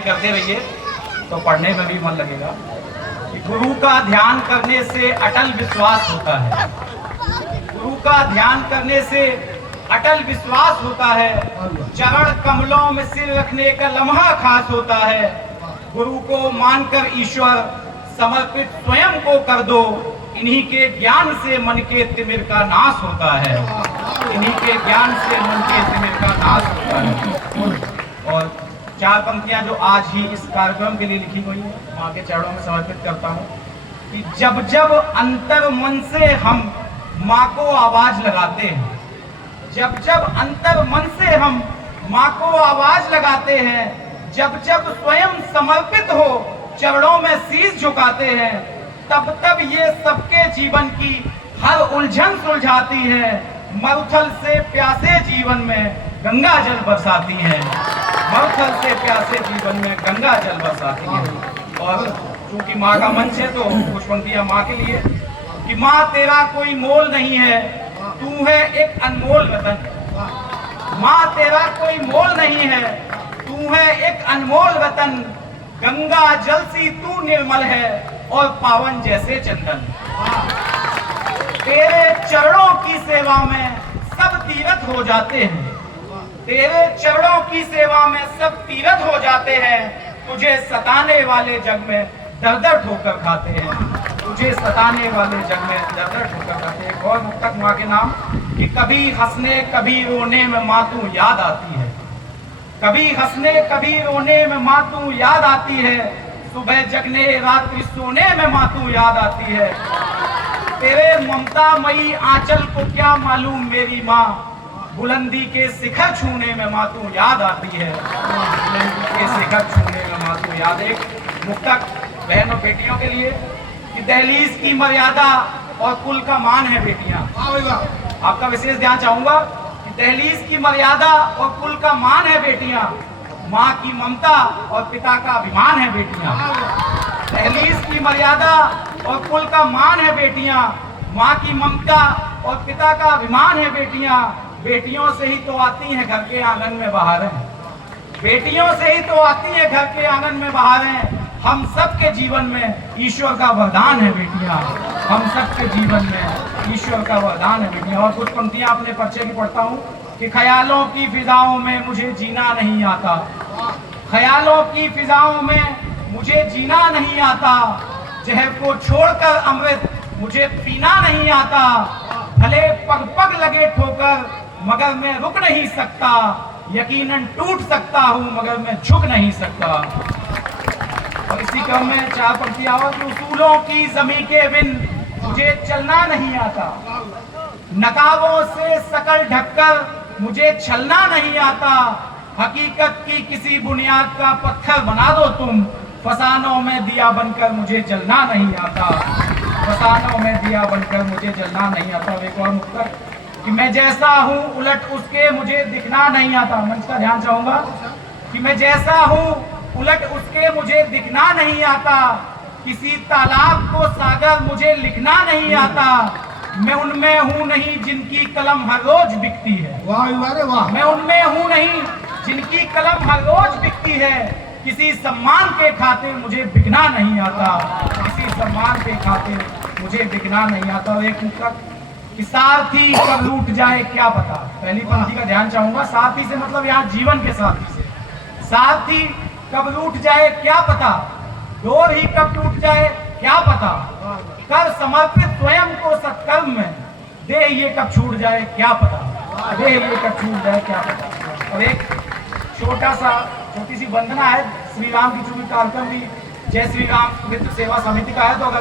करते रहिए तो पढ़ने में भी मन लगेगा। गुरु का ध्यान करने से अटल विश्वास होता है। गुरु का ध्यान करने से अटल विश्वास होता है। चरण कमलों में सिर रखने का लम्हा खास होता है। गुरु को मानकर ईश्वर समर्पित स्वयं को कर दो। इन्हीं के ज्ञान से मन के तिमिर का नाश होता है। इन्हीं के ज्ञान से मन के तिमिर का नाश होता है। और चार पंक्तियां जो आज ही इस कार्यक्रम के लिए लिखी गई है, माँ के चरणों में समर्पित करता हूँ कि जब जब अंतर मन से हम माँ को आवाज लगाते हैं, जब जब अंतर मन से हम माँ को आवाज लगाते हैं, जब जब स्वयं समर्पित हो चरणों में शीश झुकाते हैं, तब तब ये सबके जीवन की हर उलझन सुलझाती है। मरुथल से प्यासे जीवन में गंगा जल बरसाती है। मरुथल से प्यासे जीवन में गंगा जल बरसाती है। और चूंकि माँ का मंच है तो कुछ पंक्तियां माँ के लिए कि माँ तेरा कोई मोल नहीं है, तू है एक अनमोल रतन। माँ तेरा कोई मोल नहीं है, तू है एक अनमोल रतन। गंगा जल सी तू निर्मल है और पावन जैसे चंदन। तेरे चरणों की सेवा में सब तीर्थ हो जाते हैं। तेरे चरणों की सेवा में सब तीर्थ हो जाते हैं। तुझे सताने वाले जग में दर दर ठोकर खाते हैं। तुझे सताने वाले जग में दर दर ठोकर खाते हैं। और मुक्तक माँ के नाम कि कभी हंसने कभी रोने में माँ तू याद आती है। कभी हंसने कभी रोने में माँ तू याद आती है। सुबह जगने रात्रि सोने में माँ तू याद आती है। तेरे ममता मई आंचल को क्या मालूम मेरी माँ, बुलंदी के शिखर छूने में माँ तू याद आती है। बुलंदी के शिखर छूने में माँ तू याद। एक मुक्तक बहन और बेटियों के लिए कि दहलीज की मर्यादा और कुल का मान है बेटियां। आपका विशेष ध्यान चाहूंगा कि दहलीज की मर्यादा और कुल का मान है बेटियां। माँ की ममता और पिता का अभिमान है बेटियां। दहलीज की मर्यादा और कुल का मान है बेटियां। माँ की ममता और पिता का अभिमान है बेटियां। बेटियों से ही तो आती हैं घर के आंगन में बहारें। बेटियों से ही तो आती हैं घर के आंगन में बहारें। हम सबके जीवन में ईश्वर का वरदान है बेटियां। हम सबके जीवन में ईश्वर का वरदान है बेटियां। और कुछ पंक्तियां अपने पर्चे की पढ़ता हूँ कि ख्यालों की फिजाओं में मुझे जीना नहीं आता। ख्यालों की फिजाओं में मुझे जीना नहीं आता। जहर को छोड़कर अमृत मुझे पीना नहीं आता। भले पग पग लगे ठोकर मगर मैं रुक नहीं सकता। यकीनन टूट सकता हूँ मगर मैं झुक नहीं सकता। और इसी क्रम में चार पंक्तियां और कि उसूलों की जमी के बिन मुझे चलना नहीं आता। नकाबों से शकल ढककर मुझे छलना नहीं आता। हकीकत की किसी बुनियाद का पत्थर बना दो तुम। फसानों में दिया बनकर मुझे जलना नहीं आता। फसानों में दिया बनकर मुझे जलना नहीं आता। एक और मुक्तक कि मैं जैसा हूँ उलट उसके मुझे दिखना नहीं आता। मंच का ध्यान चाहूंगा कि मैं जैसा हूँ उलट उसके मुझे दिखना नहीं आता। किसी तालाब को सागर मुझे लिखना नहीं आता। मैं उनमें हूँ नहीं जिनकी कलम हर रोज बिकती है। वाह। मैं उनमें हूँ नहीं जिनकी कलम हर रोज बिकती है। किसी सम्मान के खातिर मुझे बिकना नहीं आता। किसी सम्मान के खातिर मुझे बिकना नहीं आता। और एक मुक्तक कि सारथी कब लूट जाए क्या पता। पहली पंक्ति का ध्यान चाहूंगा। सारथी से मतलब यहाँ जीवन के साथी से। सारथी कब लूट जाए क्या पता। डोर ही कब टूट जाए क्या पता। कर समर्पित स्वयं को सत्कर्म में, देह ये कब छूट जाए क्या पता। देह ये कब छूट जाए क्या पता। और एक छोटी सी वंदना है श्री राम की, चूंकि कार्यक्रम भी जय श्री राम मित्र सेवा समिति का है तो अगर